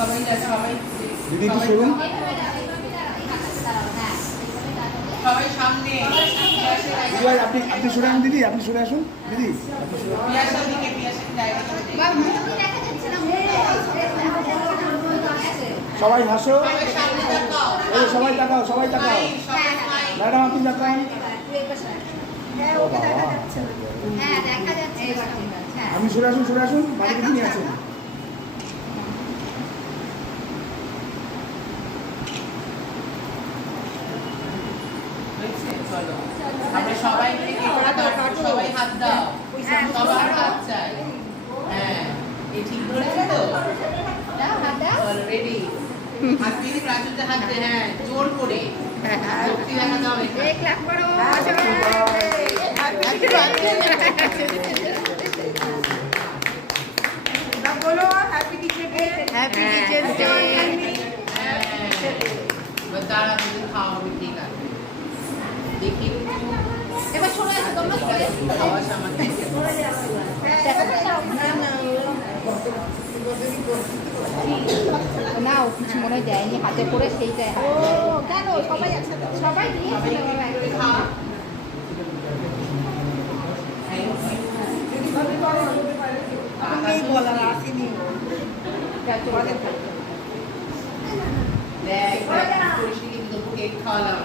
দিদি একটু সরুন। সবাই সামনে। দিদি ভাই আপনি সরে আসুন, দিদি আপনি সরে আসুন, দিদি পিয়াসার দিকে, পিয়াসার জায়গা করে দিই। সবাই হাসো, সবাই সামনে তাকাও। এই সবাই তাকাও, সবাই তাকাও। স্মাইল, সবাই স্মাইল। ম্যাডাম আপনি তাকান। আপনি সরে আসুন, সরে আসুন, বাড়িতে নিয়ে আসুন। হয়েছে? চলো। আমরা সবাই মিলে কেক কাটবো, সবাই হাত দাও। সবার হাত চাই। হ্যাঁ, এই ঠিক ধরেছি তো? চলো, ready? হাত দিয়ে প্রাচুর্যের হাত দে, হ্যাঁ, জোর করে। শক্তি দেখা দাও এখানে। এবার দাঁড়া, তোদের খাওয়া হবে, ঠিক আছে। দেখি এবার সরে আসো তোমরা, সরে আসো। খাওয়া সামান্য। না ও কিছু মনে হয় দেয়নি, হাতে করে সেইটাই ও কেন সবাই একসাথে সবাই দিয়েছিল বাবা করে খাওয়া। দেখ, কেক খাওয়ালাম।